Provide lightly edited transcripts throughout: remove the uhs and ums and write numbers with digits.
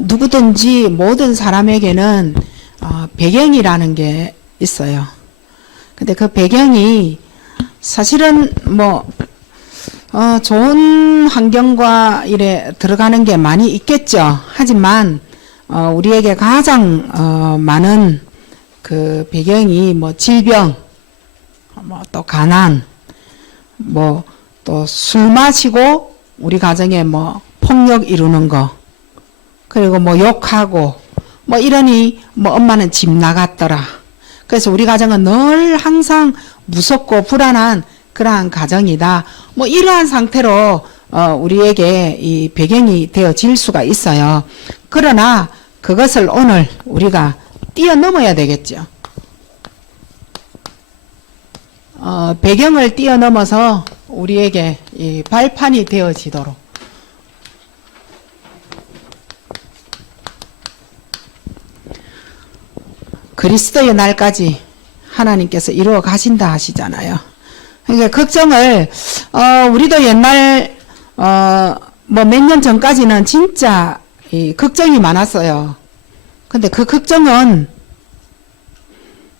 누구든지 모든 사람에게는 배경이라는 게 있어요. 근데 그 배경이 사실은 좋은 환경과 이래 들어가는 게 많이 있겠죠. 하지만 우리에게 가장 많은 그 배경이 질병, 또 가난, 또 술 마시고 우리 가정에 폭력 이루는 거, 그리고 욕하고 이러니 엄마는 집 나갔더라. 그래서 우리 가정은 늘 항상 무섭고 불안한 그러한 가정이다. 이러한 상태로 우리에게 이 배경이 되어질 수가 있어요. 그러나 그것을 오늘 우리가 뛰어넘어야 되겠죠. 배경을 뛰어넘어서 우리에게 이 발판이 되어지도록 그리스도의 날까지 하나님께서 이루어 가신다 하시잖아요. 그러니까 걱정을 우리도 옛날 몇 년 전까지는 진짜 걱정이 많았어요. 근데 그 걱정은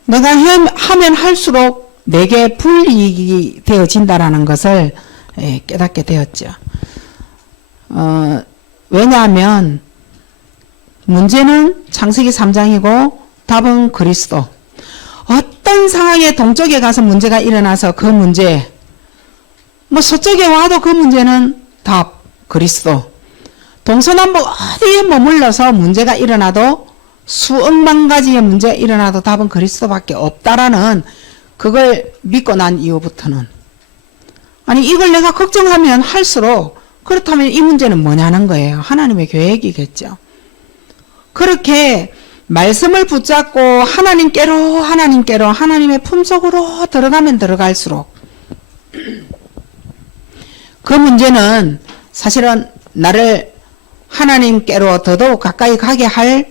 내가 하면 할수록 내게 불이익이 되어진다라는 것을 깨닫게 되었죠. 왜냐하면 문제는 창세기 3장이고 답은 그리스도. 어떤 상황에 동쪽에 가서 문제가 일어나서 그 문제, 서쪽에 와도 그 문제는 답 그리스도. 동서남북 어디에 머물러서 문제가 일어나도 수억만 가지의 문제가 일어나도 답은 그리스도밖에 없다라는 그걸 믿고 난 이후부터는 아니 이걸 내가 걱정하면 할수록 그렇다면 이 문제는 뭐냐는 거예요. 하나님의 계획이겠죠. 그렇게 말씀을 붙잡고 하나님께로 하나님의 품속으로 들어가면 들어갈수록 그 문제는 사실은 나를 하나님께로 더더욱 가까이 가게 할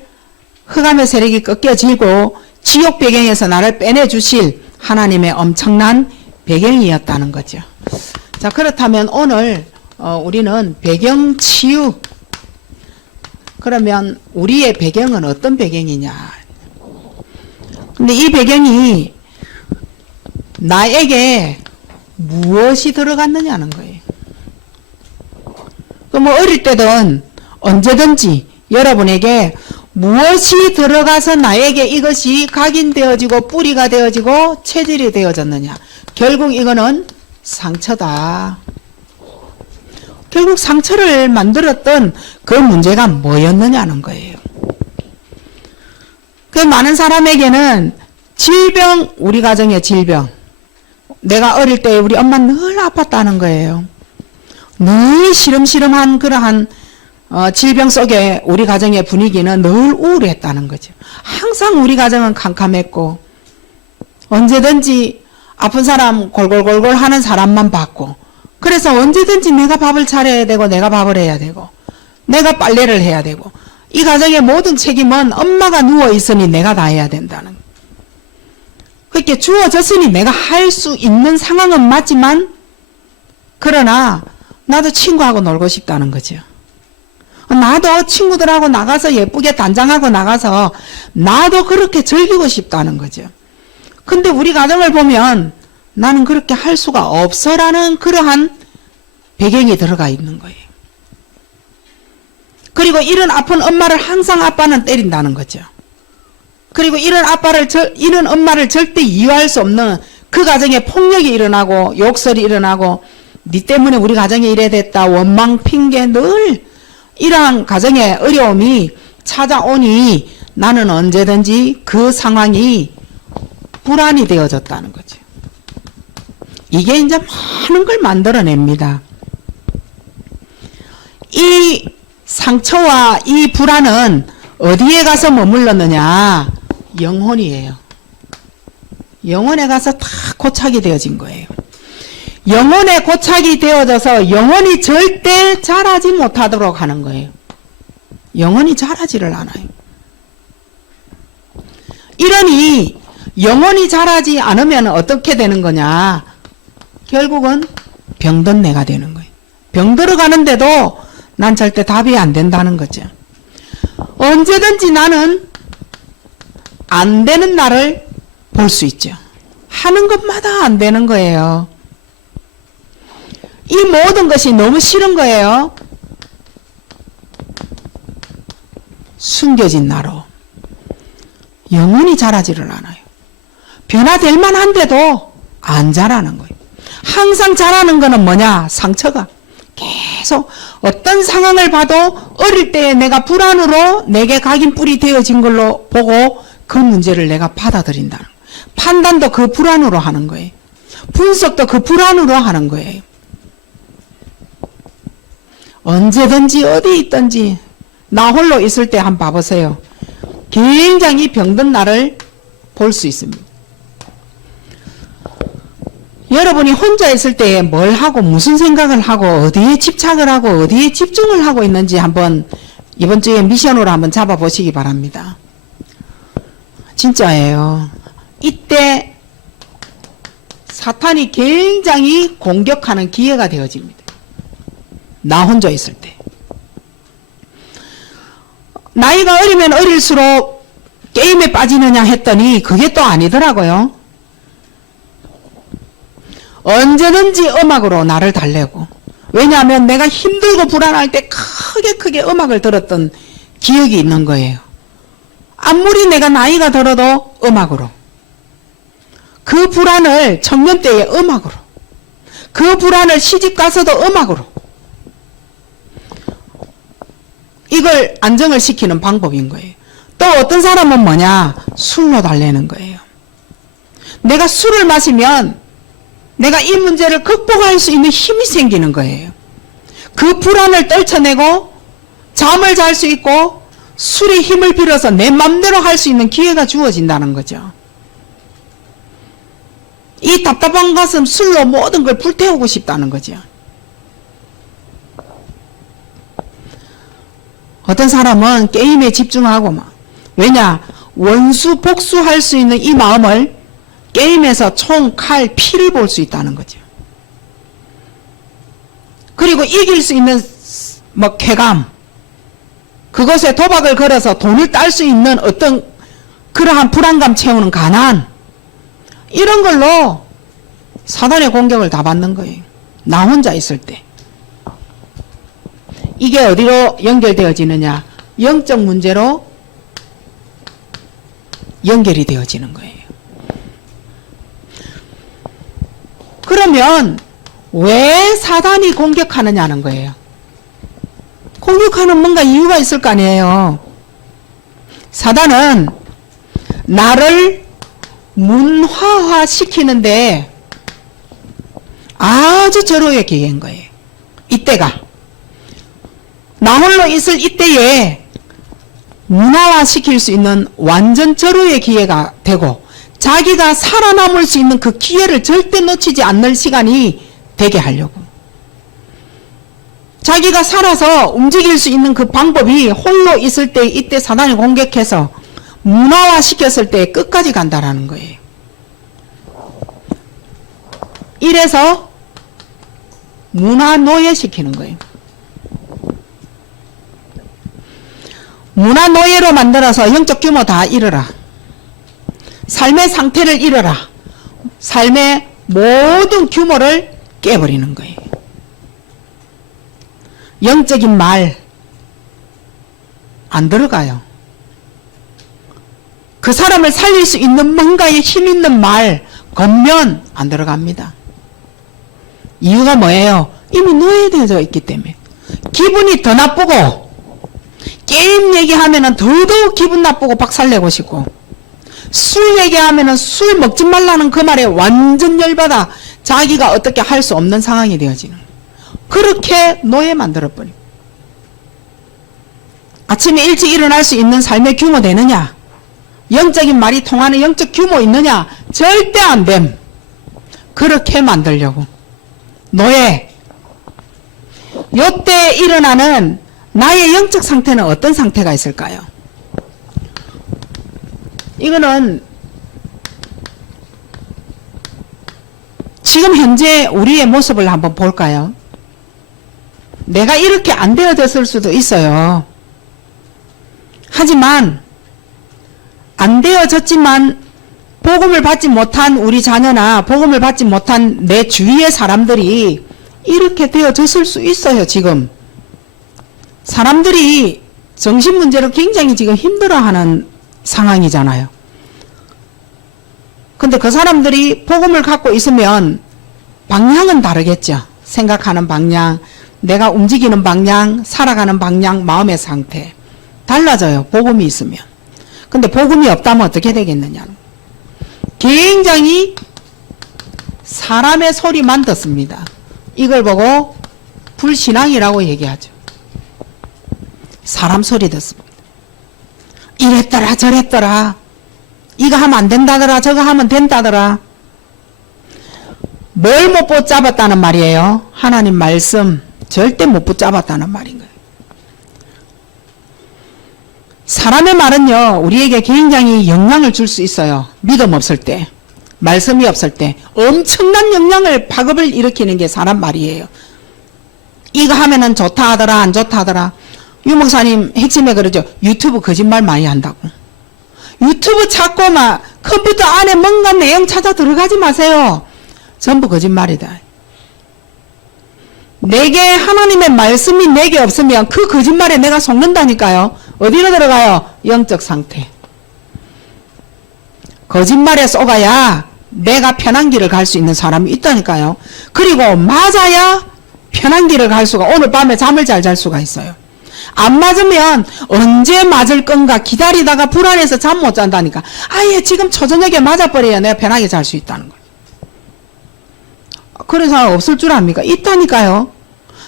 흑암의 세력이 꺾여지고 지옥 배경에서 나를 빼내주실 하나님의 엄청난 배경이었다는 거죠. 자, 그렇다면 오늘 우리는 배경 치유. 그러면 우리의 배경은 어떤 배경이냐. 근데 이 배경이 나에게 무엇이 들어갔느냐는 거예요. 어릴 때든 언제든지 여러분에게 무엇이 들어가서 나에게 이것이 각인되어지고 뿌리가 되어지고 체질이 되어졌느냐. 결국 이거는 상처다. 결국 상처를 만들었던 그 문제가 뭐였느냐는 거예요. 그 많은 사람에게는 질병, 우리 가정의 질병. 내가 어릴 때 우리 엄마 늘 아팠다는 거예요. 늘 시름시름한 그러한 질병 속에 우리 가정의 분위기는 늘 우울했다는 거죠. 항상 우리 가정은 캄캄했고 언제든지 아픈 사람 골골골골 하는 사람만 봤고 그래서 언제든지 내가 밥을 차려야 되고 내가 밥을 해야 되고 내가 빨래를 해야 되고 이 가정의 모든 책임은 엄마가 누워있으니 내가 다 해야 된다는 그렇게 주어졌으니 내가 할 수 있는 상황은 맞지만 그러나 나도 친구하고 놀고 싶다는 거죠. 나도 친구들하고 나가서 예쁘게 단장하고 나가서 나도 그렇게 즐기고 싶다는 거죠. 근데 우리 가정을 보면 나는 그렇게 할 수가 없어라는 그러한 배경이 들어가 있는 거예요. 그리고 이런 아픈 엄마를 항상 아빠는 때린다는 거죠. 그리고 이런 엄마를 절대 이해할 수 없는 그 가정에 폭력이 일어나고 욕설이 일어나고 니 때문에 우리 가정이 이래 됐다 원망 핑계 늘 이러한 가정의 어려움이 찾아오니 나는 언제든지 그 상황이 불안이 되어졌다는 거죠. 이게 이제 많은 걸 만들어냅니다. 이 상처와 이 불안은 어디에 가서 머물렀느냐? 영혼이에요. 영혼에 가서 다 고착이 되어진 거예요. 영혼에 고착이 되어져서 영혼이 절대 자라지 못하도록 하는 거예요. 영혼이 자라지를 않아요. 이러니 영혼이 자라지 않으면 어떻게 되는 거냐? 결국은 병든 내가 되는 거예요. 병들어 가는데도 난 절대 답이 안 된다는 거죠. 언제든지 나는 안 되는 나를 볼 수 있죠. 하는 것마다 안 되는 거예요. 이 모든 것이 너무 싫은 거예요. 숨겨진 나로 영원히 자라지를 않아요. 변화될 만한데도 안 자라는 거예요. 항상 자라는 거는 뭐냐? 상처가. 계속 어떤 상황을 봐도 어릴 때 내가 불안으로 내게 각인뿔이 되어진 걸로 보고 그 문제를 내가 받아들인다는 거예요. 판단도 그 불안으로 하는 거예요. 분석도 그 불안으로 하는 거예요. 언제든지 어디 있든지 나 홀로 있을 때 한번 봐보세요. 굉장히 병든 나를 볼 수 있습니다. 여러분이 혼자 있을 때 뭘 하고 무슨 생각을 하고 어디에 집착을 하고 어디에 집중을 하고 있는지 한번 이번 주에 미션으로 한번 잡아보시기 바랍니다. 진짜예요. 이때 사탄이 굉장히 공격하는 기회가 되어집니다. 나 혼자 있을 때. 나이가 어리면 어릴수록 게임에 빠지느냐 했더니 그게 또 아니더라고요. 언제든지 음악으로 나를 달래고, 왜냐하면 내가 힘들고 불안할 때 크게 음악을 들었던 기억이 있는 거예요. 아무리 내가 나이가 들어도 음악으로, 그 불안을 청년 때의 음악으로, 그 불안을 시집 가서도 음악으로, 이걸 안정을 시키는 방법인 거예요. 또 어떤 사람은 뭐냐? 술로 달래는 거예요. 내가 술을 마시면 내가 이 문제를 극복할 수 있는 힘이 생기는 거예요. 그 불안을 떨쳐내고 잠을 잘 수 있고 술의 힘을 빌어서 내 맘대로 할 수 있는 기회가 주어진다는 거죠. 이 답답한 가슴 술로 모든 걸 불태우고 싶다는 거죠. 어떤 사람은 게임에 집중하고 막, 왜냐? 원수 복수할 수 있는 이 마음을 게임에서 총, 칼, 피를 볼 수 있다는 거죠. 그리고 이길 수 있는 뭐 쾌감, 그것에 도박을 걸어서 돈을 딸 수 있는 어떤 그러한 불안감 채우는 가난, 이런 걸로 사단의 공격을 다 받는 거예요. 나 혼자 있을 때. 이게 어디로 연결되어지느냐? 영적 문제로 연결이 되어지는 거예요. 그러면 왜 사단이 공격하느냐는 거예요. 공격하는 뭔가 이유가 있을 거 아니에요. 사단은 나를 문화화시키는데 아주 절호의 기회인 거예요. 이때가. 나 홀로 있을 이때에 문화화시킬 수 있는 완전 절호의 기회가 되고, 자기가 살아남을 수 있는 그 기회를 절대 놓치지 않는 시간이 되게 하려고. 자기가 살아서 움직일 수 있는 그 방법이 홀로 있을 때, 이때 사단이 공격해서 문화화시켰을 때 끝까지 간다라는 거예요. 이래서 문화노예시키는 거예요. 문화노예로 만들어서 영적 규모 다 잃어라. 삶의 상태를 잃어라. 삶의 모든 규모를 깨버리는 거예요. 영적인 말 안 들어가요. 그 사람을 살릴 수 있는 뭔가의 힘 있는 말, 겉면 안 들어갑니다. 이유가 뭐예요? 이미 노예되어져 있기 때문에. 기분이 더 나쁘고, 게임 얘기하면은 더더욱 기분 나쁘고 박살내고 싶고, 술 얘기하면은 술 먹지 말라는 그 말에 완전 열받아 자기가 어떻게 할 수 없는 상황이 되어지는, 그렇게 노예 만들어버려. 아침에 일찍 일어날 수 있는 삶의 규모 되느냐? 영적인 말이 통하는 영적 규모 있느냐? 절대 안 됨. 그렇게 만들려고. 노예. 요때 일어나는 나의 영적 상태는 어떤 상태가 있을까요? 이거는 지금 현재 우리의 모습을 한번 볼까요? 내가 이렇게 안 되어졌을 수도 있어요. 하지만 안 되어졌지만 복음을 받지 못한 우리 자녀나 복음을 받지 못한 내 주위의 사람들이 이렇게 되어졌을 수 있어요. 지금 사람들이 정신문제로 굉장히 지금 힘들어하는 상황이잖아요. 근데 그 사람들이 복음을 갖고 있으면 방향은 다르겠죠. 생각하는 방향, 내가 움직이는 방향, 살아가는 방향, 마음의 상태 달라져요. 복음이 있으면. 근데 복음이 없다면 어떻게 되겠느냐. 굉장히 사람의 소리만 듣습니다. 이걸 보고 불신앙이라고 얘기하죠. 사람 소리 듣습니다. 이랬더라 저랬더라, 이거 하면 안 된다더라, 저거 하면 된다더라. 뭘 못 붙잡았다는 말이에요? 하나님 말씀 절대 못 붙잡았다는 말인 거예요. 사람의 말은요, 우리에게 굉장히 영향을 줄 수 있어요. 믿음 없을 때, 말씀이 없을 때 엄청난 영향을, 파급을 일으키는 게 사람 말이에요. 이거 하면은 좋다 하더라, 안 좋다 하더라. 유 목사님 핵심에 그러죠. 유튜브 거짓말 많이 한다고. 유튜브 찾고 막 컴퓨터 안에 뭔가 내용 찾아 들어가지 마세요. 전부 거짓말이다. 내게 하나님의 말씀이 내게 없으면 그 거짓말에 내가 속는다니까요. 어디로 들어가요? 영적 상태. 거짓말에 속아야 내가 편한 길을 갈 수 있는 사람이 있다니까요. 그리고 맞아야 편한 길을 갈 수가, 오늘 밤에 잠을 잘 잘 수가 있어요. 안 맞으면 언제 맞을 건가 기다리다가 불안해서 잠 못 잔다니까. 아예 지금 초저녁에 맞아버려야 내가 편하게 잘 수 있다는 거예요. 그런 사람 없을 줄 압니까? 있다니까요.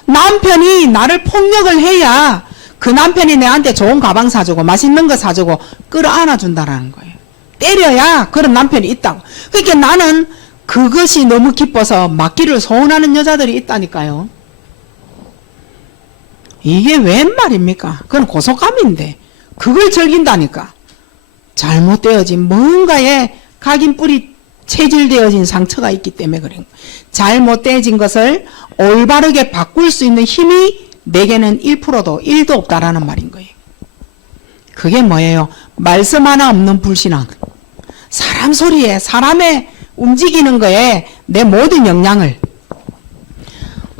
남편이 나를 폭력을 해야 그 남편이 내한테 좋은 가방 사주고 맛있는 거 사주고 끌어안아준다라는 거예요. 때려야 그런 남편이 있다고. 그러니까 나는 그것이 너무 기뻐서 맞기를 소원하는 여자들이 있다니까요. 이게 웬 말입니까? 그건 고속감인데 그걸 즐긴다니까. 잘못되어진 뭔가에 각인뿔이 체질되어진 상처가 있기 때문에 그런 거예요. 잘못되어진 것을 올바르게 바꿀 수 있는 힘이 내게는 1%도 1도 없다라는 말인 거예요. 그게 뭐예요? 말씀 하나 없는 불신앙. 사람 소리에, 사람의 움직이는 거에 내 모든 영향을,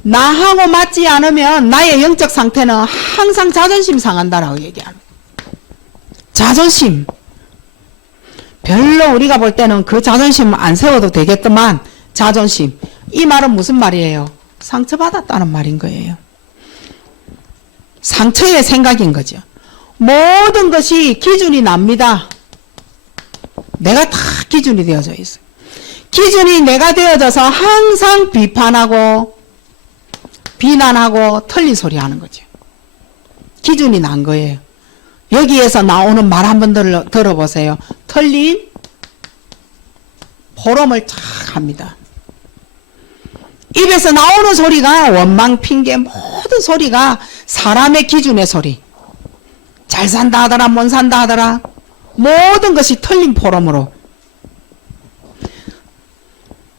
나하고 맞지 않으면 나의 영적 상태는 항상 자존심 상한다라고 얘기하는 거예요. 자존심. 별로 우리가 볼 때는 그 자존심 안 세워도 되겠더만, 자존심. 이 말은 무슨 말이에요? 상처받았다는 말인 거예요. 상처의 생각인 거죠. 모든 것이 기준이 납니다. 내가 다 기준이 되어져 있어요. 기준이 내가 되어져서 항상 비판하고 비난하고 틀린 소리 하는 거죠. 기준이 난 거예요. 여기에서 나오는 말 한번 들어보세요. 틀린 포럼을 쫙 합니다. 입에서 나오는 소리가 원망, 핑계, 모든 소리가 사람의 기준의 소리. 잘 산다 하더라, 못 산다 하더라. 모든 것이 틀린 포럼으로.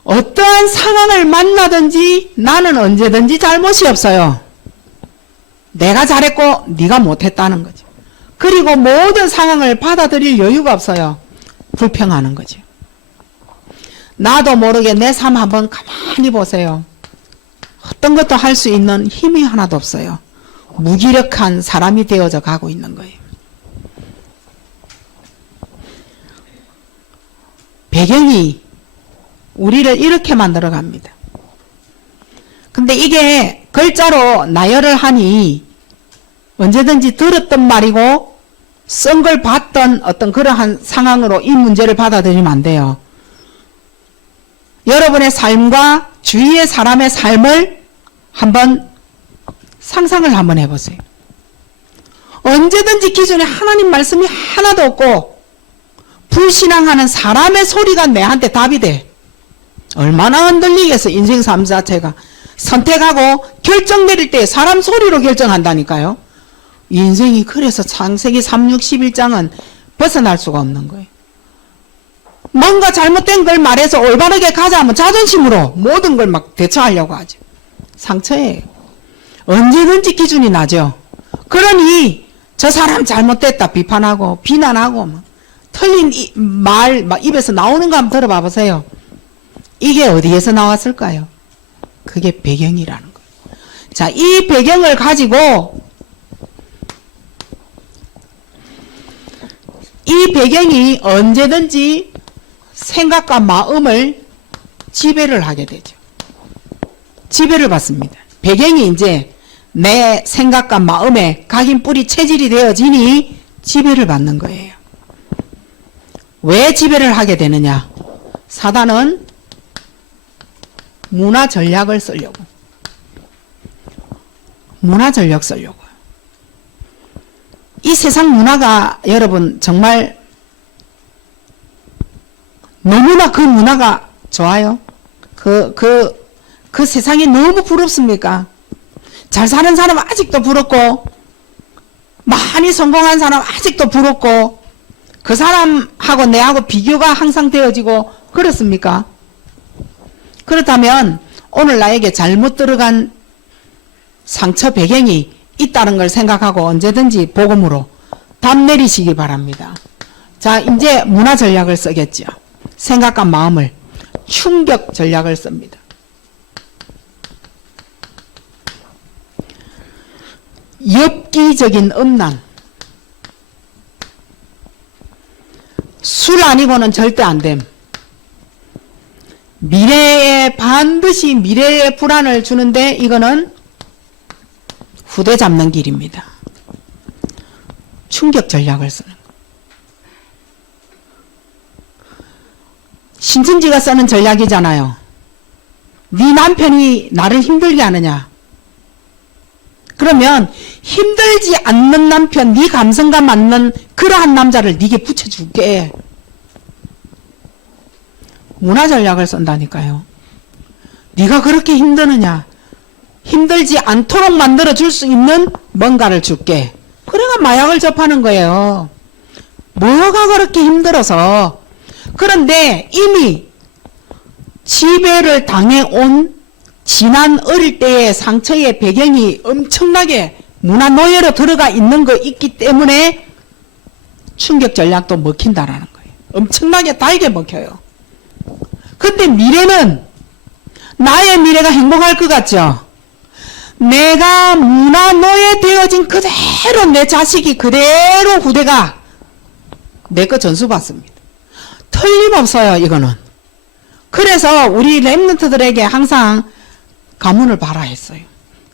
어떠한 상황을 만나든지 나는 언제든지 잘못이 없어요. 내가 잘했고 네가 못했다는 거죠. 그리고 모든 상황을 받아들일 여유가 없어요. 불평하는 거죠. 나도 모르게 내 삶 한번 가만히 보세요. 어떤 것도 할 수 있는 힘이 하나도 없어요. 무기력한 사람이 되어져 가고 있는 거예요. 배경이 우리를 이렇게 만들어 갑니다. 근데 이게 글자로 나열을 하니 언제든지 들었던 말이고 쓴 걸 봤던 어떤 그러한 상황으로 이 문제를 받아들이면 안 돼요. 여러분의 삶과 주위의 사람의 삶을 한번 상상을 한번 해보세요. 언제든지 기존에 하나님 말씀이 하나도 없고 불신앙하는 사람의 소리가 내한테 답이 돼. 얼마나 흔들리겠어. 인생 삶 자체가. 선택하고 결정 내릴 때 사람 소리로 결정한다니까요. 인생이 그래서 창세기 3,6,11장은 벗어날 수가 없는 거예요. 뭔가 잘못된 걸 말해서 올바르게 가자 하면 자존심으로 모든 걸 막 대처하려고 하죠. 상처예요. 언제든지 기준이 나죠. 그러니 저 사람 잘못됐다 비판하고 비난하고 막 틀린 말 막 입에서 나오는 거 한번 들어봐 보세요. 이게 어디에서 나왔을까요? 그게 배경이라는 거예요. 자, 이 배경을 가지고 이 배경이 언제든지 생각과 마음을 지배를 하게 되죠. 지배를 받습니다. 배경이 이제 내 생각과 마음에 각인 뿌리 체질이 되어지니 지배를 받는 거예요. 왜 지배를 하게 되느냐? 사단은 문화 전략을 쓰려고. 문화 전략 쓰려고. 이 세상 문화가 여러분 정말 너무나 그 문화가 좋아요. 그 세상이 너무 부럽습니까? 잘 사는 사람 아직도 부럽고, 많이 성공한 사람 아직도 부럽고, 그 사람하고 내하고 비교가 항상 되어지고, 그렇습니까? 그렇다면, 오늘 나에게 잘못 들어간 상처 배경이 있다는 걸 생각하고 언제든지 복음으로 답 내리시기 바랍니다. 자, 이제 문화 전략을 쓰겠죠. 생각과 마음을, 충격 전략을 씁니다. 엽기적인 음란. 술 아니고는 절대 안 됨. 미래에 반드시 미래의 불안을 주는데 이거는 후대 잡는 길입니다. 충격 전략을 쓰는 거. 신천지가 쓰는 전략이잖아요. 네 남편이 나를 힘들게 하느냐. 그러면 힘들지 않는 남편, 네 감성과 맞는 그러한 남자를 네게 붙여줄게. 문화 전략을 쓴다니까요. 네가 그렇게 힘드느냐. 힘들지 않도록 만들어줄 수 있는 뭔가를 줄게. 그래가 마약을 접하는 거예요. 뭐가 그렇게 힘들어서. 그런데 이미 지배를 당해온 지난 어릴 때의 상처의 배경이 엄청나게 문화 노예로 들어가 있는 거 있기 때문에 충격 전략도 먹힌다라는 거예요. 엄청나게 달게 먹혀요. 근데 미래는 나의 미래가 행복할 것 같죠? 내가 문화 노예 되어진 그대로 내 자식이 그대로 후대가 내 거 전수받습니다. 틀림없어요, 이거는. 그래서 우리 랩런트들에게 항상 가문을 봐라 했어요.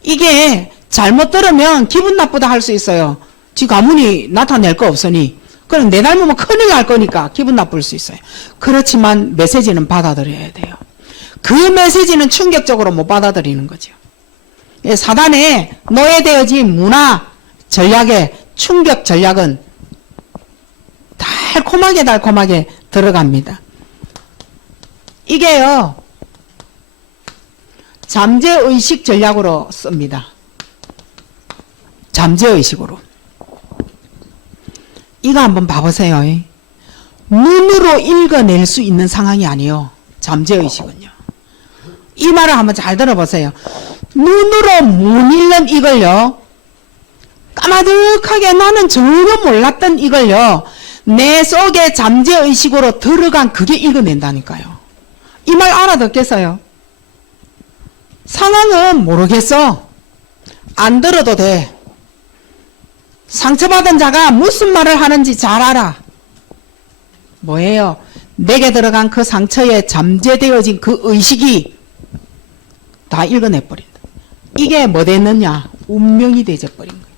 이게 잘못 들으면 기분 나쁘다 할 수 있어요. 지 가문이 나타낼 거 없으니. 그럼 내 닮으면 큰일 날 거니까 기분 나쁠 수 있어요. 그렇지만 메시지는 받아들여야 돼요. 그 메시지는 충격적으로 못 받아들이는 거죠. 사단의 노예되어진 문화 전략의 충격 전략은 달콤하게 들어갑니다. 이게요, 잠재의식 전략으로 씁니다. 잠재의식으로. 이거 한번 봐보세요. 눈으로 읽어낼 수 있는 상황이 아니에요. 잠재의식은요. 이 말을 한번 잘 들어보세요. 눈으로 못 읽는 이걸요, 까마득하게 나는 전혀 몰랐던 이걸요, 내 속에 잠재의식으로 들어간 그게 읽어낸다니까요. 이 말 알아듣겠어요? 상황은 모르겠어. 안 들어도 돼. 상처받은 자가 무슨 말을 하는지 잘 알아. 뭐예요? 내게 들어간 그 상처에 잠재되어진 그 의식이 다 읽어내버린다. 이게 뭐 됐느냐? 운명이 되어버린 거예요.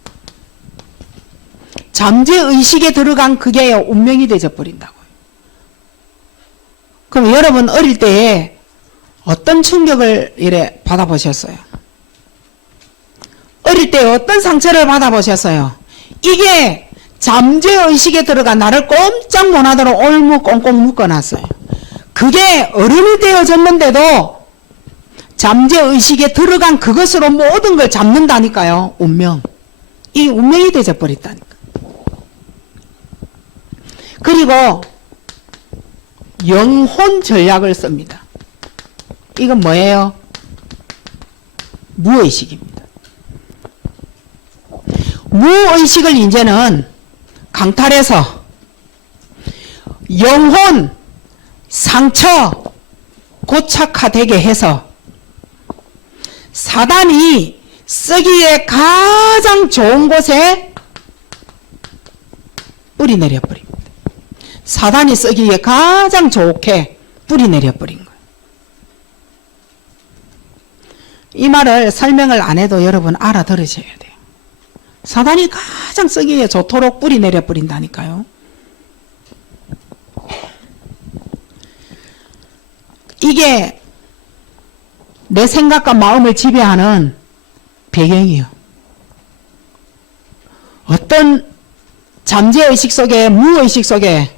잠재의식에 들어간 그게 운명이 되어버린다고요. 그럼 여러분 어릴 때에 어떤 충격을 이래 받아보셨어요? 어릴 때 어떤 상처를 받아보셨어요? 이게 잠재의식에 들어가 나를 꼼짝 못하도록 올무 꽁꽁 묶어놨어요. 그게 어른이 되어졌는데도 잠재의식에 들어간 그것으로 모든 걸 잡는다니까요. 운명. 이 운명이 되어버렸다니까. 그리고 영혼 전략을 씁니다. 이건 뭐예요? 무의식입니다. 무의식을 이제는 강탈해서 영혼, 상처, 고착화되게 해서 사단이 쓰기에 가장 좋은 곳에 뿌리 내려버립니다. 사단이 쓰기에 가장 좋게 뿌리 내려버린 거예요. 이 말을 설명을 안 해도 여러분 알아들으셔야 돼요. 사단이 가장 쓰기에 좋도록 뿌리 내려버린다니까요. 이게 내 생각과 마음을 지배하는 배경이요. 어떤 잠재의식 속에, 무의식 속에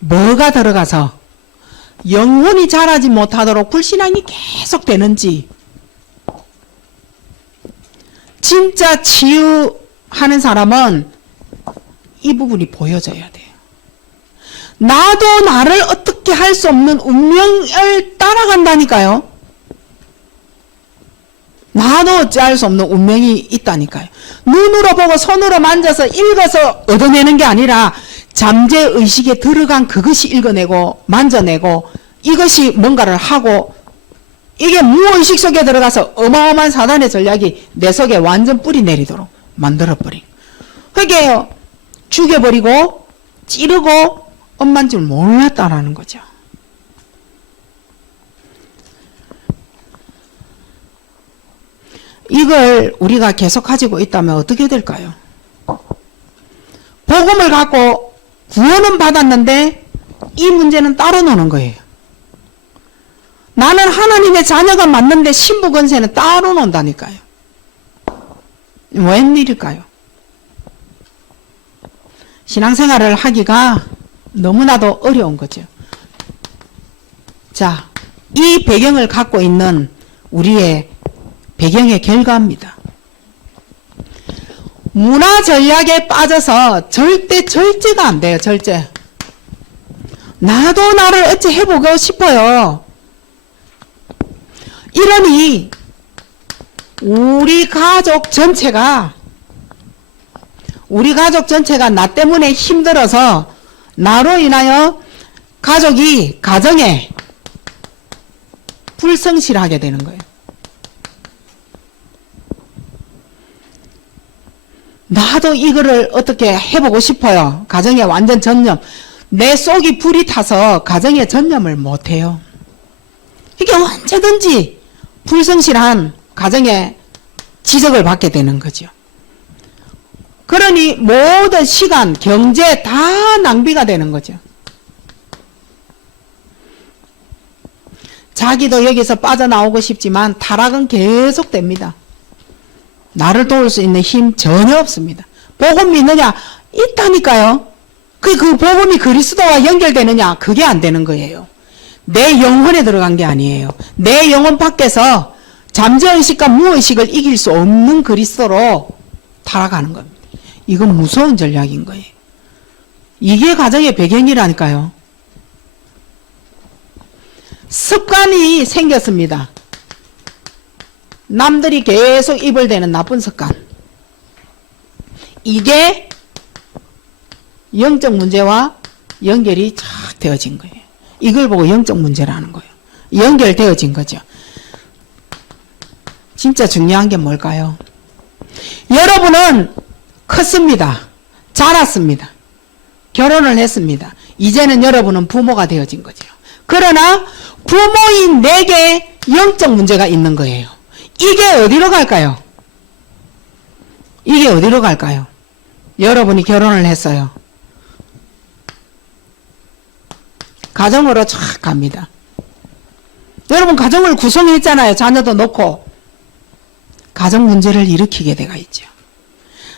뭐가 들어가서 영혼이 자라지 못하도록 불신앙이 계속 되는지, 진짜 치유하는 사람은 이 부분이 보여져야 돼요. 나도 나를 어떻게 할 수 없는 운명을 따라간다니까요. 나도 어찌할 수 없는 운명이 있다니까요. 눈으로 보고 손으로 만져서 읽어서 얻어내는 게 아니라 잠재의식에 들어간 그것이 읽어내고 만져내고 이것이 뭔가를 하고, 이게 무의식 속에 들어가서 어마어마한 사단의 전략이 내 속에 완전 뿌리 내리도록 만들어버린. 그게 죽여버리고 찌르고 엄마인 줄 몰랐다라는 거죠. 이걸 우리가 계속 가지고 있다면 어떻게 될까요? 복음을 갖고 구원은 받았는데 이 문제는 따로 노는 거예요. 나는 하나님의 자녀가 맞는데 신부 권세는 따로 논다니까요. 웬일일까요? 신앙생활을 하기가 너무나도 어려운 거죠. 자, 이 배경을 갖고 있는 우리의 배경의 결과입니다. 문화 전략에 빠져서 절제가 안 돼요. 절제. 나도 나를 어찌 해보고 싶어요. 이러니 우리 가족 전체가 나 때문에 힘들어서 나로 인하여 가정에 불성실하게 되는 거예요. 나도 이거를 어떻게 해보고 싶어요. 가정에 완전 전념. 내 속이 불이 타서 가정에 전념을 못해요. 이게 언제든지 불성실한 가정에 지적을 받게 되는 거죠. 그러니 모든 시간, 경제 다 낭비가 되는 거죠. 자기도 여기서 빠져나오고 싶지만 타락은 계속됩니다. 나를 도울 수 있는 힘 전혀 없습니다. 복음 믿느냐? 있다니까요. 그 복음이 그리스도와 연결되느냐? 그게 안 되는 거예요. 내 영혼에 들어간 게 아니에요. 내 영혼 밖에서 잠재의식과 무의식을 이길 수 없는 그리스도로 타락하는 겁니다. 이건 무서운 전략인 거예요. 이게 가정의 배경이라니까요. 습관이 생겼습니다. 남들이 계속 입을 대는 나쁜 습관. 이게 영적 문제와 연결이 쫙 되어진 거예요. 이걸 보고 영적 문제라는 거예요. 연결되어진 거죠. 진짜 중요한 게 뭘까요? 여러분은 컸습니다. 자랐습니다. 결혼을 했습니다. 이제는 여러분은 부모가 되어진 거죠. 그러나 부모인 내게 영적 문제가 있는 거예요. 이게 어디로 갈까요? 이게 어디로 갈까요? 여러분이 결혼을 했어요. 가정으로 쫙 갑니다. 여러분 가정을 구성했잖아요. 자녀도 놓고. 가정 문제를 일으키게 돼가 있죠.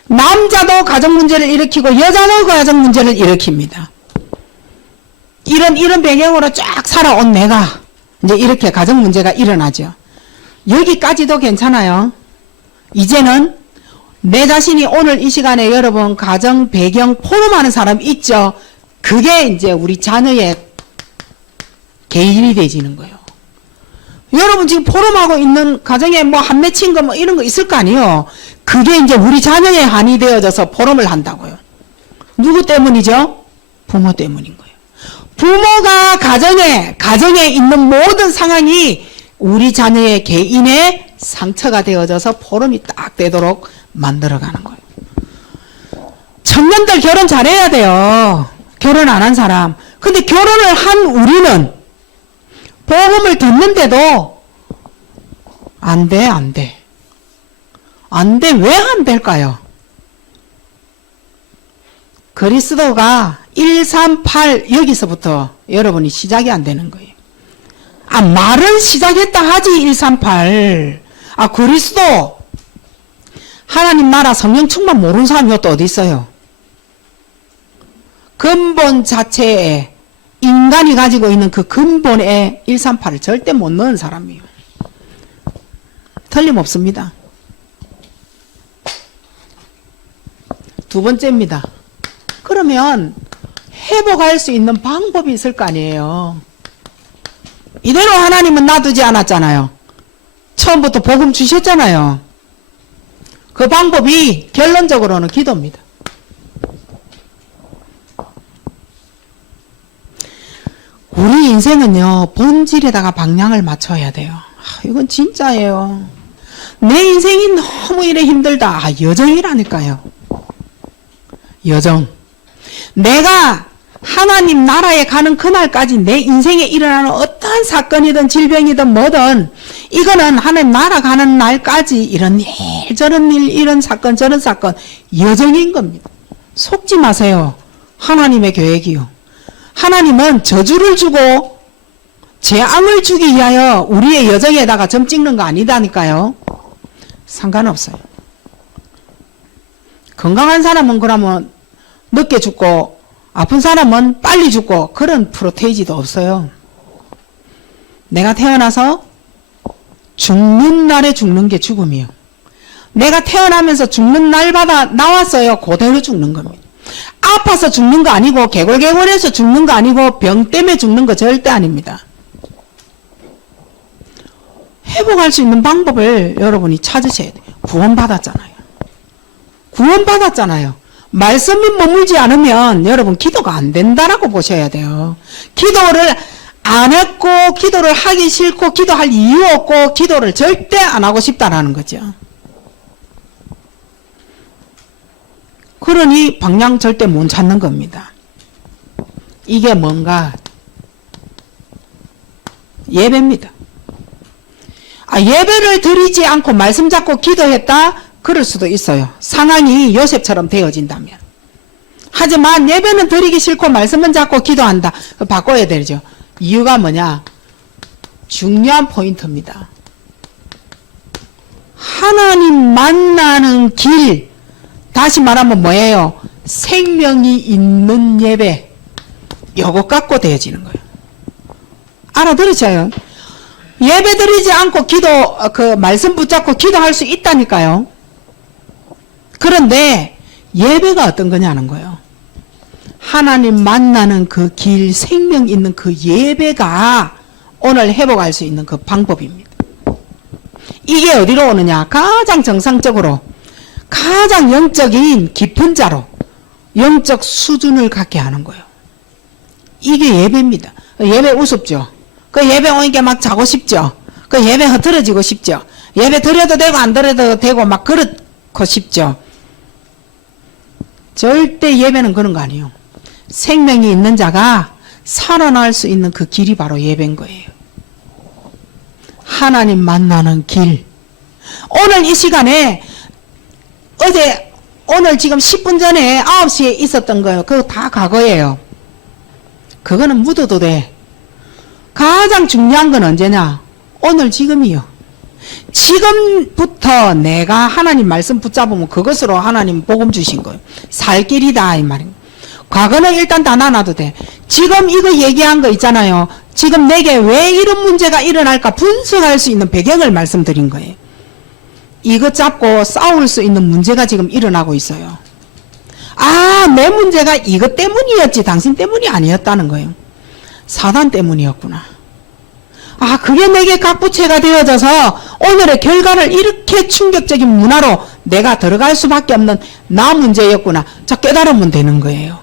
남자도 가정 문제를 일으키고 여자도 가정 문제를 일으킵니다. 이런 배경으로 쫙 살아온 내가 이제 이렇게 가정 문제가 일어나죠. 여기까지도 괜찮아요. 이제는 내 자신이 오늘 이 시간에 여러분 가정 배경 포럼하는 사람 있죠. 그게 이제 우리 자녀의 개인이 되지는 거예요. 여러분 지금 포럼하고 있는 가정에 뭐 한 맺힌 거 뭐 이런 거 있을 거 아니에요. 그게 이제 우리 자녀의 한이 되어져서 포럼을 한다고요. 누구 때문이죠? 부모 때문인 거예요. 부모가 가정에 있는 모든 상황이 우리 자녀의 개인의 상처가 되어져서 포럼이 딱 되도록 만들어가는 거예요. 청년들 결혼 잘해야 돼요. 결혼 안 한 사람. 근데 결혼을 한 우리는 복음을 듣는데도 안 돼. 왜 안 될까요? 그리스도가 138 여기서부터 여러분이 시작이 안 되는 거예요. 말은 시작했다 하지 138. 그리스도 하나님 나라 성령 충만 모르는 사람이 또 어디 있어요? 근본 자체에 인간이 가지고 있는 그 근본에 138을 절대 못 넣은 사람이에요. 틀림없습니다. 두 번째입니다. 그러면 회복할 수 있는 방법이 있을 거 아니에요. 이대로 하나님은 놔두지 않았잖아요. 처음부터 복음 주셨잖아요. 그 방법이 결론적으로는 기도입니다. 우리 인생은요, 본질에다가 방향을 맞춰야 돼요. 이건 진짜예요. 내 인생이 너무 이래 힘들다. 여정이라니까요. 여정. 내가 하나님 나라에 가는 그날까지 내 인생에 일어나는 어떠한 사건이든 질병이든 뭐든 이거는 하나님 나라 가는 날까지 이런 일 저런 일 이런 사건 저런 사건 여정인 겁니다. 속지 마세요. 하나님의 계획이요. 하나님은 저주를 주고 재앙을 주기 위하여 우리의 여정에다가 점 찍는 거 아니다니까요. 상관없어요. 건강한 사람은 그러면 늦게 죽고 아픈 사람은 빨리 죽고 그런 프로테이지도 없어요. 내가 태어나서 죽는 날에 죽는 게 죽음이에요. 내가 태어나면서 죽는 날마다 나왔어요. 그대로 죽는 겁니다. 아파서 죽는 거 아니고 개골개골해서 죽는 거 아니고 병 때문에 죽는 거 절대 아닙니다. 회복할 수 있는 방법을 여러분이 찾으셔야 돼요. 구원받았잖아요. 구원받았잖아요. 말씀이 머물지 않으면 여러분 기도가 안 된다라고 보셔야 돼요. 기도를 안 했고 기도를 하기 싫고 기도할 이유 없고 기도를 절대 안 하고 싶다라는 거죠. 그러니 방향 절대 못 찾는 겁니다. 이게 뭔가? 예배입니다. 예배를 드리지 않고 말씀 잡고 기도했다? 그럴 수도 있어요. 상황이 요셉처럼 되어진다면. 하지만 예배는 드리기 싫고 말씀은 잡고 기도한다. 바꿔야 되죠. 이유가 뭐냐? 중요한 포인트입니다. 하나님 만나는 길, 다시 말하면 뭐예요? 생명이 있는 예배. 요것 갖고 되어지는 거예요. 알아들으셔요? 예배 드리지 않고 말씀 붙잡고 기도할 수 있다니까요. 그런데 예배가 어떤 거냐는 거예요. 하나님 만나는 그 길, 생명 있는 그 예배가 오늘 회복할 수 있는 그 방법입니다. 이게 어디로 오느냐? 가장 정상적으로, 가장 영적인 깊은 자로 영적 수준을 갖게 하는 거예요. 이게 예배입니다. 예배 우습죠? 그 예배 오니까 막 자고 싶죠? 그 예배 흐트러지고 싶죠? 예배 드려도 되고 안 드려도 되고 막 그렇고 싶죠? 절대 예배는 그런 거 아니에요. 생명이 있는 자가 살아날 수 있는 그 길이 바로 예배인 거예요. 하나님 만나는 길. 오늘 이 시간에 오늘 지금 10분 전에 9시에 있었던 거예요. 그거 다 과거예요. 그거는 묻어도 돼. 가장 중요한 건 언제냐? 오늘 지금이요. 지금부터 내가 하나님 말씀 붙잡으면 그것으로 하나님 복음 주신 거예요. 살 길이다 이 말입니다. 과거는 일단 다 놔놔도 돼. 지금 이거 얘기한 거 있잖아요. 지금 내게 왜 이런 문제가 일어날까 분석할 수 있는 배경을 말씀드린 거예요. 이거 잡고 싸울 수 있는 문제가 지금 일어나고 있어요. 내 문제가 이것 때문이었지 당신 때문이 아니었다는 거예요. 사단 때문이었구나. 아, 그게 내게 각부채가 되어져서 오늘의 결과를 이렇게 충격적인 문화로 내가 들어갈 수밖에 없는 나 문제였구나. 자, 깨달으면 되는 거예요.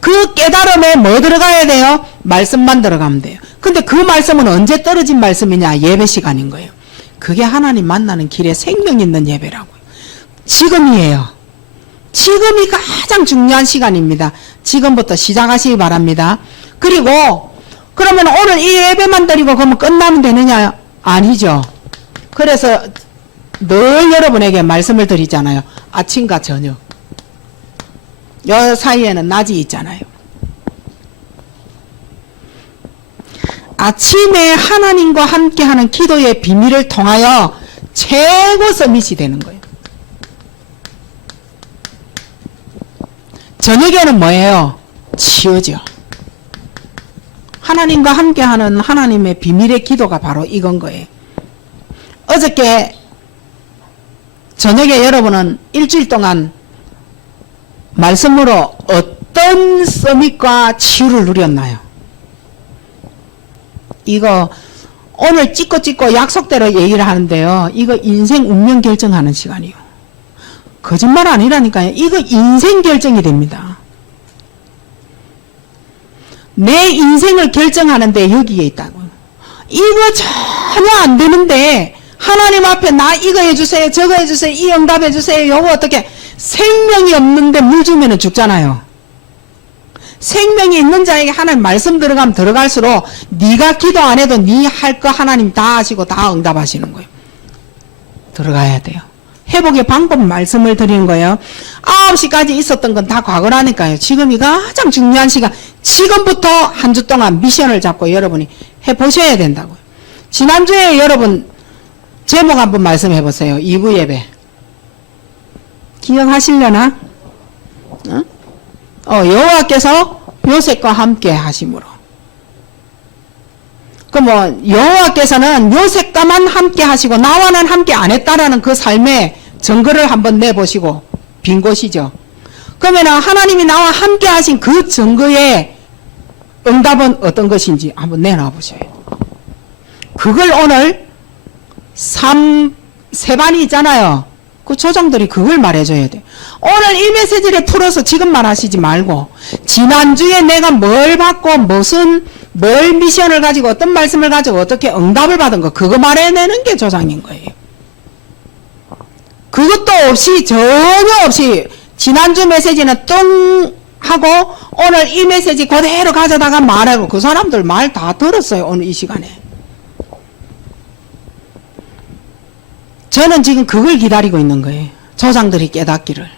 그 깨달음에 뭐 들어가야 돼요? 말씀만 들어가면 돼요. 근데 그 말씀은 언제 떨어진 말씀이냐? 예배 시간인 거예요. 그게 하나님 만나는 길에 생명 있는 예배라고요. 지금이에요. 지금이 가장 중요한 시간입니다. 지금부터 시작하시기 바랍니다. 그리고 그러면 오늘 이 예배만 드리고 그러면 끝나면 되느냐? 아니죠. 그래서 늘 여러분에게 말씀을 드리잖아요. 아침과 저녁. 요 사이에는 낮이 있잖아요. 아침에 하나님과 함께하는 기도의 비밀을 통하여 최고 서밋이 되는 거예요. 저녁에는 뭐예요? 치유죠. 하나님과 함께하는 하나님의 비밀의 기도가 바로 이건 거예요. 어저께 저녁에 여러분은 일주일 동안 말씀으로 어떤 서밋과 치유를 누렸나요? 이거 오늘 찍고 약속대로 얘기를 하는데요. 이거 인생 운명 결정하는 시간이요. 거짓말 아니라니까요. 이거 인생 결정이 됩니다. 내 인생을 결정하는데 여기에 있다고요. 이거 전혀 안 되는데 하나님 앞에 나 이거 해주세요, 저거 해주세요, 이 응답해주세요, 요거 어떻게. 생명이 없는데 물 주면은 죽잖아요. 생명이 있는 자에게 하나님 말씀 들어가면 들어갈수록 네가 기도 안 해도 네 할 거 하나님 다 하시고 다 응답하시는 거예요. 들어가야 돼요. 회복의 방법 말씀을 드리는 거예요. 9시까지 있었던 건 다 과거라니까요. 지금이 가장 중요한 시간. 지금부터 한 주 동안 미션을 잡고 여러분이 해보셔야 된다고요. 지난주에 여러분 제목 한번 말씀해 보세요. 2부 예배. 기억하시려나? 여호와께서 요셉과 함께 하심으로. 그 여호와께서는 요셉과만 함께 하시고 나와는 함께 안 했다라는 그 삶의 증거를 한번 내보시고 빈 곳이죠. 그러면 하나님이 나와 함께 하신 그 증거의 응답은 어떤 것인지 한번 내놔 보셔요. 그걸 오늘 세 반이 있잖아요. 그 조장들이 그걸 말해줘야 돼. 오늘 이 메시지를 풀어서 지금만 하시지 말고 지난주에 내가 뭘 받고 뭘 미션을 가지고 어떤 말씀을 가지고 어떻게 응답을 받은 거 그거 말해내는 게 조장인 거예요. 그것도 없이 전혀 없이 지난주 메시지는 뚱 하고 오늘 이 메시지 그대로 가져다가 말하고 그 사람들 말 다 들었어요. 오늘 이 시간에. 저는 지금 그걸 기다리고 있는 거예요. 조장들이 깨닫기를.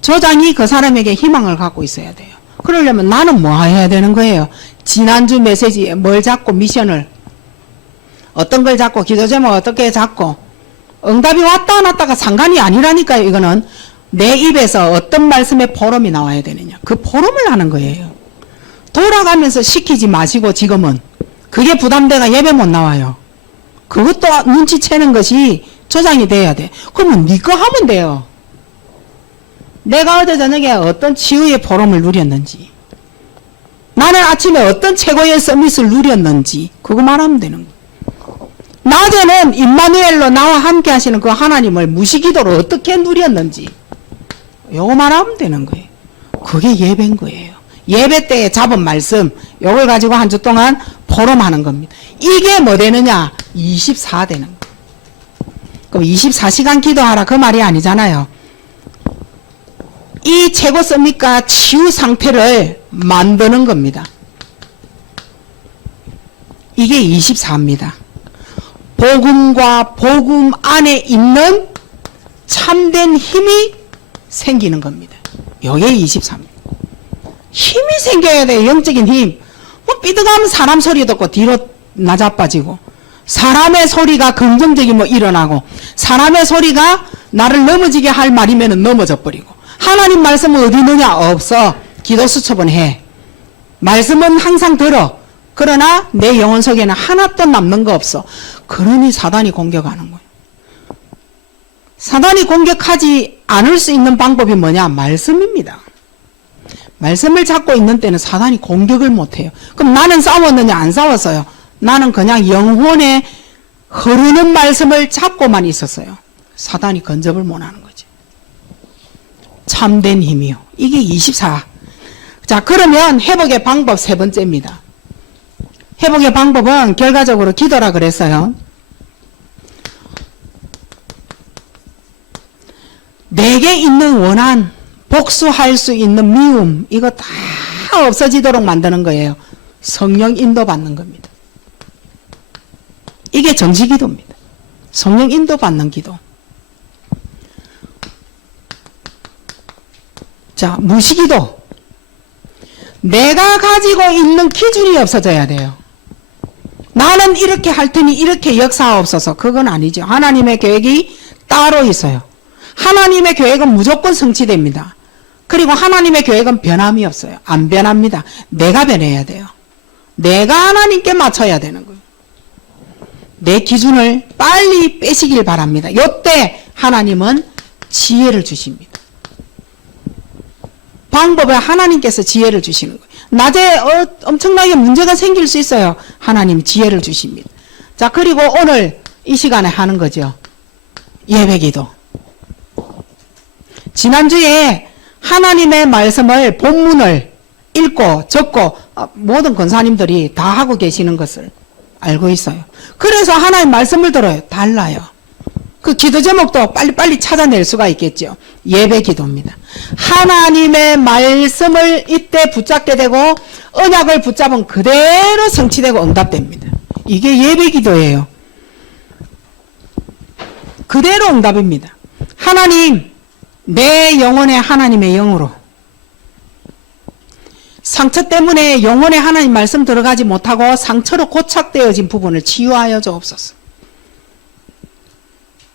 조장이 그 사람에게 희망을 갖고 있어야 돼요. 그러려면 나는 뭐 해야 되는 거예요? 지난주 메시지에 뭘 잡고 미션을 어떤 걸 잡고 기도 제목 어떻게 잡고 응답이 왔다 안 왔다가 상관이 아니라니까요. 이거는 내 입에서 어떤 말씀의 포럼이 나와야 되느냐. 그 포럼을 하는 거예요. 돌아가면서 시키지 마시고 지금은 그게 부담돼가 예배 못 나와요. 그것도 눈치채는 것이 조장이 돼야 돼. 그러면 네 거 하면 돼요. 내가 어제 저녁에 어떤 치유의 포럼을 누렸는지 나는 아침에 어떤 최고의 서밋을 누렸는지 그거 말하면 되는 거예요. 낮에는 임마누엘로 나와 함께 하시는 그 하나님을 무시기도로 어떻게 누렸는지 요거 말하면 되는 거예요. 그게 예배인 거예요. 예배 때에 잡은 말씀 요걸 가지고 한 주 동안 포럼하는 겁니다. 이게 뭐 되느냐? 24 되는 거예요. 그럼 24시간 기도하라 그 말이 아니잖아요. 이 최고 서밋과 치유 상태를 만드는 겁니다. 이게 24입니다. 복음과 복음 안에 있는 참된 힘이 생기는 겁니다. 이게 23입니다. 힘이 생겨야 돼요. 영적인 힘. 삐득하면 사람 소리 듣고 뒤로 나자빠지고 사람의 소리가 긍정적이면 일어나고 사람의 소리가 나를 넘어지게 할 말이면 넘어져 버리고 하나님 말씀은 어디 있느냐? 없어. 기도 수첩은 해. 말씀은 항상 들어. 그러나 내 영혼 속에는 하나도 남는 거 없어. 그러니 사단이 공격하는 거예요. 사단이 공격하지 않을 수 있는 방법이 뭐냐? 말씀입니다. 말씀을 잡고 있는 때는 사단이 공격을 못해요. 그럼 나는 싸웠느냐? 안 싸웠어요. 나는 그냥 영혼에 흐르는 말씀을 잡고만 있었어요. 사단이 근접을 못하는 거지. 참된 힘이요. 이게 24. 자, 그러면 회복의 방법 세 번째입니다. 회복의 방법은 결과적으로 기도라 그랬어요. 내게 있는 원한, 복수할 수 있는 미움, 이거 다 없어지도록 만드는 거예요. 성령 인도받는 겁니다. 이게 정지기도입니다. 성령 인도받는 기도. 자, 무시기도. 내가 가지고 있는 기준이 없어져야 돼요. 나는 이렇게 할 테니 이렇게 역사하옵소서. 그건 아니죠. 하나님의 계획이 따로 있어요. 하나님의 계획은 무조건 성취됩니다. 그리고 하나님의 계획은 변함이 없어요. 안 변합니다. 내가 변해야 돼요. 내가 하나님께 맞춰야 되는 거예요. 내 기준을 빨리 빼시길 바랍니다. 요때 하나님은 지혜를 주십니다. 방법에 하나님께서 지혜를 주시는 거예요. 낮에 엄청나게 문제가 생길 수 있어요. 하나님이 지혜를 주십니다. 자, 그리고 오늘 이 시간에 하는 거죠. 예배기도. 지난주에 하나님의 말씀을 본문을 읽고 적고 모든 권사님들이 다 하고 계시는 것을 알고 있어요. 그래서 하나님 말씀을 들어요. 달라요. 그 기도 제목도 빨리빨리 찾아낼 수가 있겠죠. 예배 기도입니다. 하나님의 말씀을 이때 붙잡게 되고 언약을 붙잡은 그대로 성취되고 응답됩니다. 이게 예배 기도예요. 그대로 응답입니다. 하나님, 내 영혼의 하나님의 영으로 상처 때문에 영혼의 하나님 말씀 들어가지 못하고 상처로 고착되어진 부분을 치유하여 주옵소서.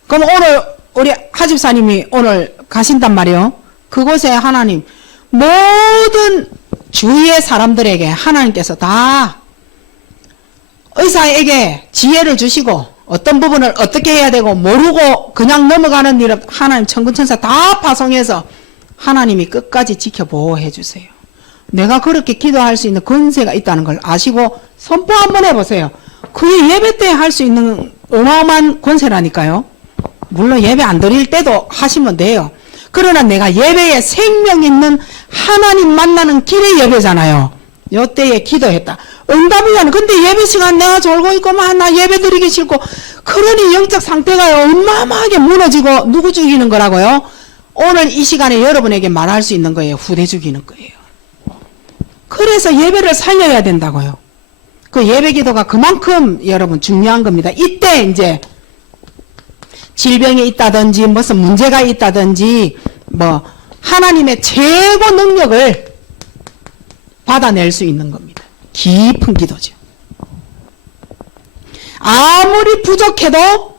그럼 오늘 우리 하집사님이 오늘 가신단 말이에요. 그곳에 하나님 모든 주위의 사람들에게 하나님께서 다 의사에게 지혜를 주시고 어떤 부분을 어떻게 해야 되고 모르고 그냥 넘어가는 일을 하나님 천군천사 다 파송해서 하나님이 끝까지 지켜보호해 주세요. 내가 그렇게 기도할 수 있는 권세가 있다는 걸 아시고 선포 한번 해보세요. 그게 예배 때 할 수 있는 어마어마한 권세라니까요. 물론 예배 안 드릴 때도 하시면 돼요. 그러나 내가 예배에 생명 있는 하나님 만나는 길의 예배잖아요. 요때에 기도했다. 응답이잖아. 근데 예배 시간 내가 졸고 있고만 나 예배 드리기 싫고 그러니 영적 상태가 어마어마하게 무너지고 누구 죽이는 거라고요? 오늘 이 시간에 여러분에게 말할 수 있는 거예요. 후대 죽이는 거예요. 그래서 예배를 살려야 된다고요. 그 예배 기도가 그만큼 여러분 중요한 겁니다. 이때 이제 질병이 있다든지 무슨 문제가 있다든지 뭐 하나님의 최고 능력을 받아낼 수 있는 겁니다. 깊은 기도죠. 아무리 부족해도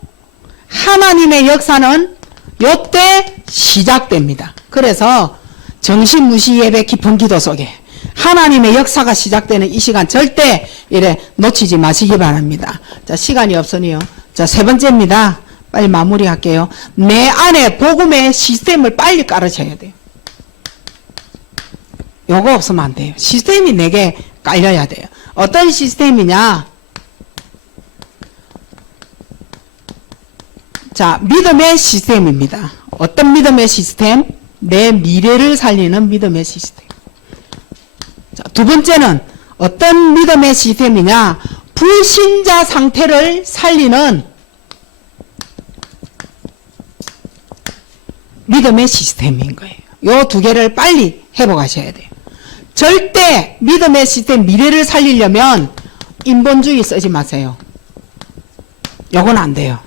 하나님의 역사는 요때 시작됩니다. 그래서 정신무시 예배 깊은 기도 속에 하나님의 역사가 시작되는 이 시간 절대 이래 놓치지 마시기 바랍니다. 자, 시간이 없으니요. 자, 세 번째입니다. 빨리 마무리할게요. 내 안에 복음의 시스템을 빨리 깔으셔야 돼요. 요거 없으면 안 돼요. 시스템이 내게 깔려야 돼요. 어떤 시스템이냐? 자, 믿음의 시스템입니다. 어떤 믿음의 시스템? 내 미래를 살리는 믿음의 시스템. 자, 두 번째는 어떤 믿음의 시스템이냐? 불신자 상태를 살리는 믿음의 시스템인 거예요. 요 두 개를 빨리 회복하셔야 돼요. 절대 믿음의 시스템 미래를 살리려면 인본주의 쓰지 마세요. 요건 안 돼요.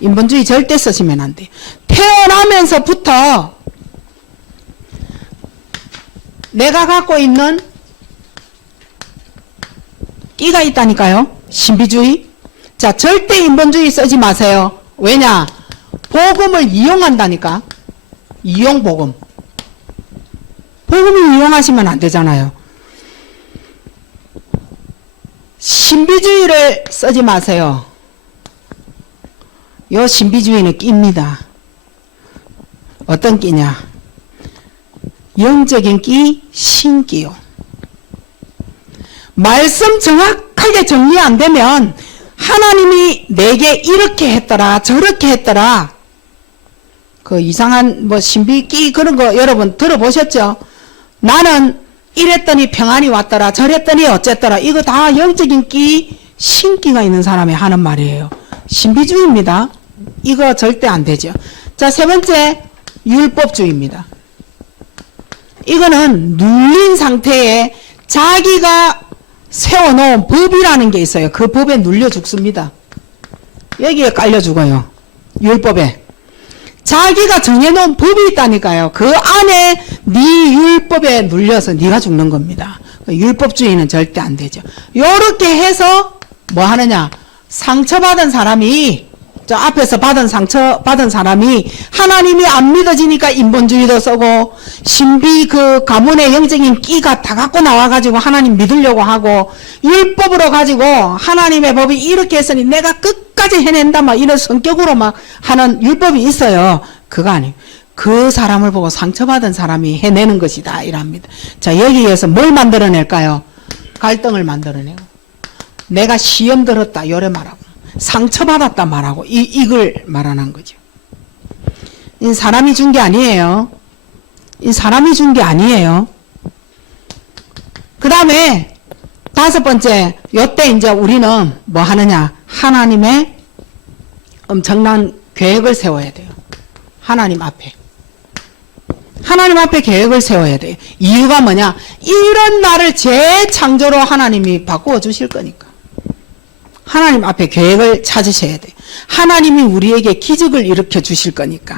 인본주의 절대 쓰시면 안 돼요. 태어나면서부터 내가 갖고 있는 끼가 있다니까요. 신비주의. 자, 절대 인본주의 쓰지 마세요. 왜냐? 복음을 이용한다니까. 이용복음. 복음을 이용하시면 안 되잖아요. 신비주의를 쓰지 마세요. 요 신비주의는 끼입니다. 어떤 끼냐? 영적인 끼, 신기요. 말씀 정확하게 정리 안 되면 하나님이 내게 이렇게 했더라, 저렇게 했더라. 그 이상한 뭐 신비끼 그런 거 여러분 들어보셨죠? 나는 이랬더니 평안이 왔더라, 저랬더니 어쨌더라. 이거 다 영적인 끼, 신기가 있는 사람이 하는 말이에요. 신비주의입니다. 이거 절대 안 되죠. 자, 세 번째, 율법주의입니다. 이거는 눌린 상태에 자기가 세워놓은 법이라는 게 있어요. 그 법에 눌려 죽습니다. 여기에 깔려 죽어요. 율법에. 자기가 정해놓은 법이 있다니까요. 그 안에 네 율법에 눌려서 네가 죽는 겁니다. 율법주의는 절대 안 되죠. 요렇게 해서 뭐 하느냐. 상처받은 사람이, 저 앞에서 상처받은 사람이 하나님이 안 믿어지니까 인본주의도 쓰고 신비 그 가문의 영적인 끼가 다 갖고 나와가지고 하나님 믿으려고 하고 율법으로 가지고 하나님의 법이 이렇게 했으니 내가 끝까지 해낸다 막 이런 성격으로 막 하는 율법이 있어요. 그거 아니에요. 그 사람을 보고 상처받은 사람이 해내는 것이다 이랍니다. 자, 여기에서 뭘 만들어낼까요? 갈등을 만들어내고 내가 시험 들었다 요래 말하고 상처받았다 말하고 이걸 말하는 거죠. 이 사람이 준 게 아니에요. 이 사람이 준 게 아니에요. 그 다음에 다섯 번째, 요때 이제 우리는 뭐 하느냐. 하나님의 엄청난 계획을 세워야 돼요. 하나님 앞에. 하나님 앞에 계획을 세워야 돼요. 이유가 뭐냐. 이런 나를 재창조로 하나님이 바꾸어 주실 거니까. 하나님 앞에 계획을 찾으셔야 돼요. 하나님이 우리에게 기적을 일으켜 주실 거니까.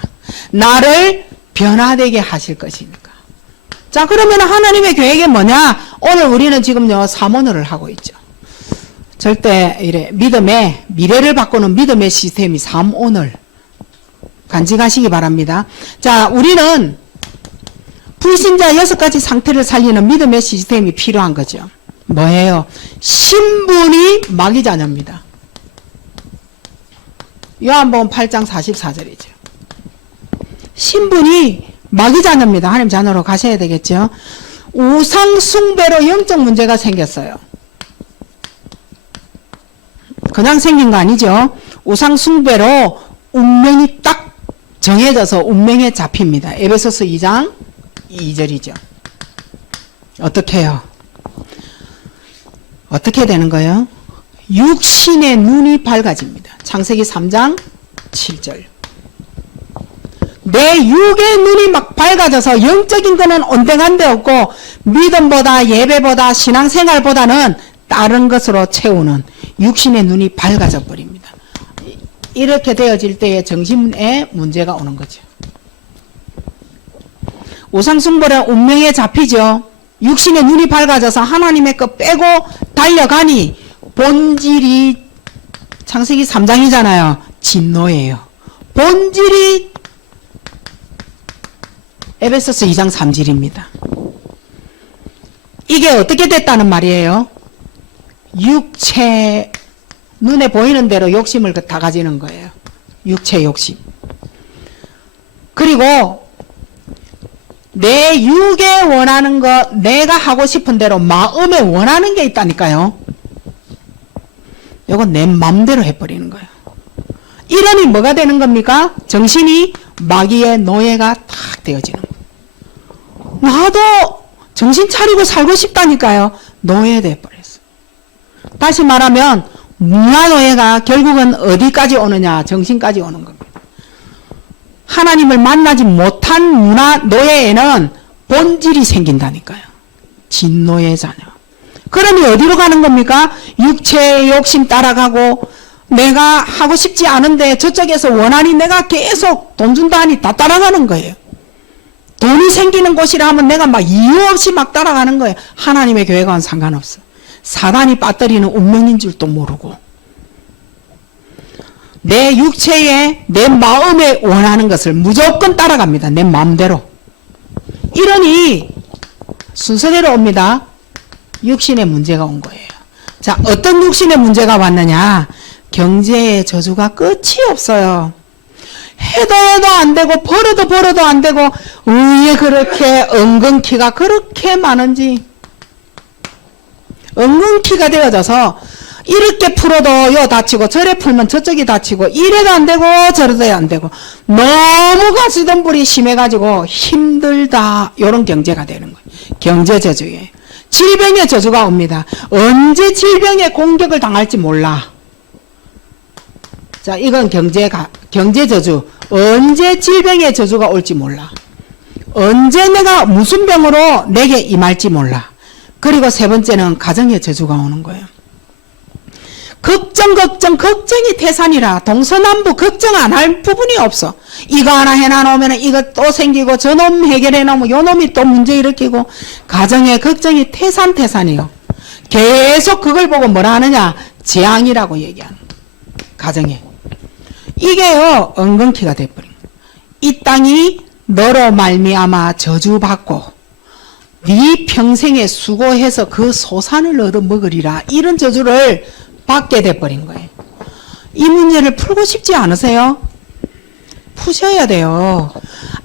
나를 변화되게 하실 것이니까. 자, 그러면 하나님의 계획이 뭐냐? 오늘 우리는 지금요, 삼오늘을 하고 있죠. 절대 이래 믿음의 미래를 바꾸는 믿음의 시스템이 삼오늘. 간직하시기 바랍니다. 자, 우리는 불신자 6가지 상태를 살리는 믿음의 시스템이 필요한 거죠. 뭐예요? 신분이 마귀자녀입니다. 요한복음 8장 44절이죠. 신분이 마귀자녀입니다. 하나님 자녀로 가셔야 되겠죠. 우상 숭배로 영적 문제가 생겼어요. 그냥 생긴 거 아니죠. 우상 숭배로 운명이 딱 정해져서 운명에 잡힙니다. 에베소서 2장 2절이죠. 어떻게 해요? 어떻게 되는 거예요? 육신의 눈이 밝아집니다. 창세기 3장 7절. 내 육의 눈이 막 밝아져서 영적인 거는 온데간데 없고 믿음보다 예배보다 신앙생활보다는 다른 것으로 채우는 육신의 눈이 밝아져 버립니다. 이렇게 되어질 때에 정신에 문제가 오는 거죠. 우상숭배는 운명에 잡히죠. 육신의 눈이 밝아져서 하나님의 것 빼고 달려가니 본질이 창세기 3장이잖아요. 진노예요. 본질이 에베소서 2장 3절입니다. 이게 어떻게 됐다는 말이에요? 육체 눈에 보이는 대로 욕심을 다 가지는 거예요. 육체 욕심. 그리고 내 육에 원하는 거 내가 하고 싶은 대로 마음에 원하는 게 있다니까요. 이건 내 마음대로 해버리는 거예요. 이러니 뭐가 되는 겁니까? 정신이 마귀의 노예가 탁 되어지는 거예요. 나도 정신 차리고 살고 싶다니까요. 노예돼 버렸어. 다시 말하면 문화노예가 결국은 어디까지 오느냐? 정신까지 오는 겁니다. 하나님을 만나지 못한 문화 노예에는 본질이 생긴다니까요. 진노의 자녀. 그러니 어디로 가는 겁니까? 육체의 욕심 따라가고 내가 하고 싶지 않은데 저쪽에서 원하니 내가 계속 돈 준다 하니 다 따라가는 거예요. 돈이 생기는 곳이라 하면 내가 막 이유 없이 막 따라가는 거예요. 하나님의 계획과는 상관없어. 사단이 빠뜨리는 운명인 줄도 모르고 내 육체에 내 마음에 원하는 것을 무조건 따라갑니다. 내 마음대로. 이러니 순서대로 옵니다. 육신의 문제가 온 거예요. 자, 어떤 육신의 문제가 왔느냐? 경제의 저주가 끝이 없어요. 해도 안 되고 벌어도 안 되고 왜 그렇게 엉겅퀴가 그렇게 많은지. 엉겅퀴가 되어져서 이렇게 풀어도 요 다치고 저래 풀면 저쪽이 다치고 이래도 안 되고 저래도 안 되고 너무 가시덤불이 심해가지고 힘들다. 요런 경제가 되는 거예요. 경제저주예요. 질병의 저주가 옵니다. 언제 질병의 공격을 당할지 몰라. 자, 이건 경제저주. 언제 질병의 저주가 올지 몰라. 언제 내가 무슨 병으로 내게 임할지 몰라. 그리고 세 번째는 가정의 저주가 오는 거예요. 걱정이 태산이라 동서남북 걱정 안 할 부분이 없어. 이거 하나 해놔놓으면 이거 또 생기고 저놈 해결해놓으면 요놈이 또 문제 일으키고 가정의 걱정이 태산이요. 계속 그걸 보고 뭐라 하느냐? 재앙이라고 얘기하는 거예요. 가정에. 이게요 엉겅퀴가 돼버린 거예요. 이 땅이 너로 말미암아 저주받고 네 평생에 수고해서 그 소산을 얻어먹으리라. 이런 저주를 받게 돼버린 거예요. 이 문제를 풀고 싶지 않으세요? 푸셔야 돼요.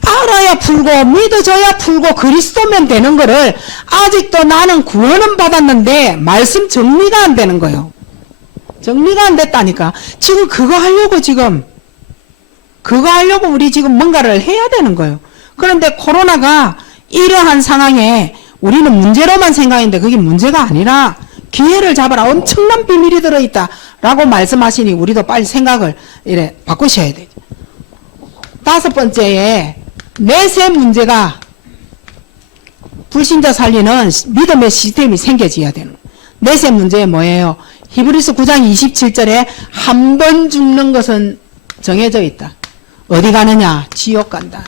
알아야 풀고 믿어져야 풀고 그리스도면 되는 거를 아직도 나는 구원은 받았는데 말씀 정리가 안 되는 거예요. 정리가 안 됐다니까. 지금 그거 하려고 우리 지금 뭔가를 해야 되는 거예요. 그런데 코로나가 이러한 상황에 우리는 문제로만 생각했는데 그게 문제가 아니라 기회를 잡아라. 엄청난 비밀이 들어있다. 라고 말씀하시니 우리도 빨리 생각을 이래 바꾸셔야 되죠. 다섯 번째에 내세 문제가 불신자 살리는 믿음의 시스템이 생겨져야 되는 거예요. 내세 문제 뭐예요? 히브리서 9장 27절에 한 번 죽는 것은 정해져 있다. 어디 가느냐? 지옥 간다.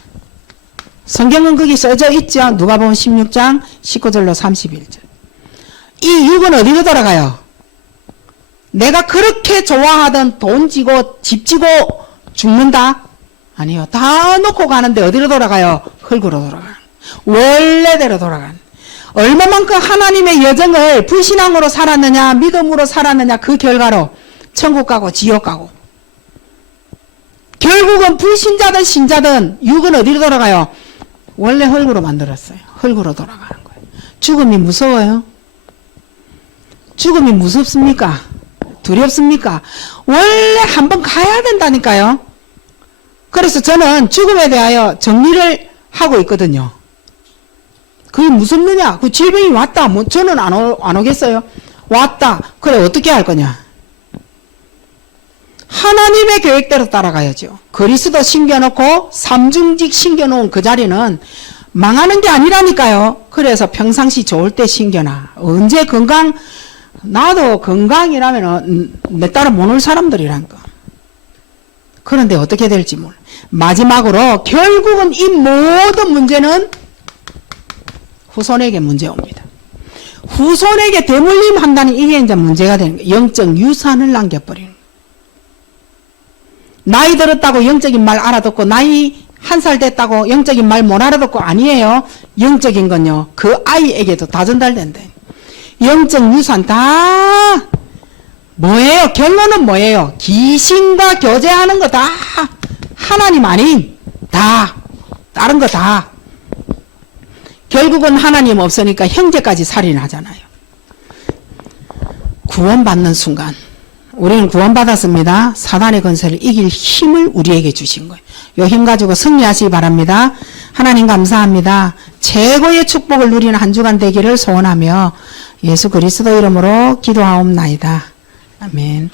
성경은 거기 써져 있죠. 누가복음 16장 19절로 31절. 이 육은 어디로 돌아가요? 내가 그렇게 좋아하던 돈 지고 집 지고 죽는다? 아니요. 다 놓고 가는데 어디로 돌아가요? 흙으로 돌아가요. 원래대로 돌아가는. 얼마만큼 하나님의 여정을 불신앙으로 살았느냐 믿음으로 살았느냐 그 결과로 천국 가고 지옥 가고. 결국은 불신자든 신자든 육은 어디로 돌아가요? 원래 흙으로 만들었어요. 흙으로 돌아가는 거예요. 죽음이 무서워요? 죽음이 무섭습니까? 두렵습니까? 원래 한번 가야 된다니까요. 그래서 저는 죽음에 대하여 정리를 하고 있거든요. 그게 무섭느냐? 그 질병이 왔다. 뭐 저는 안 오겠어요. 왔다. 그래 어떻게 할 거냐? 하나님의 계획대로 따라가야죠. 그리스도 신겨놓고 삼중직 신겨놓은 그 자리는 망하는 게 아니라니까요. 그래서 평상시 좋을 때 신겨놔. 언제 나도 건강이라면 내 따라 못 올 사람들이란가. 그런데 어떻게 될지 몰라. 마지막으로 결국은 이 모든 문제는 후손에게 문제 옵니다. 후손에게 대물림 한다는 이게 이제 문제가 되는 거예요. 영적 유산을 남겨버리는 거예요. 나이 들었다고 영적인 말 알아듣고 나이 1살 됐다고 영적인 말 못 알아듣고 아니에요. 영적인 건요. 그 아이에게도 다 전달된대. 영적 유산 다 뭐예요? 결론은 뭐예요? 귀신과 교제하는 거 다 하나님 아닌 다 다른 거 다 결국은 하나님 없으니까 형제까지 살인하잖아요. 구원받는 순간 우리는 구원받았습니다. 사단의 권세를 이길 힘을 우리에게 주신 거예요. 이 힘 가지고 승리하시기 바랍니다. 하나님 감사합니다. 최고의 축복을 누리는 한 주간 되기를 소원하며 예수 그리스도 이름으로 기도하옵나이다. 아멘.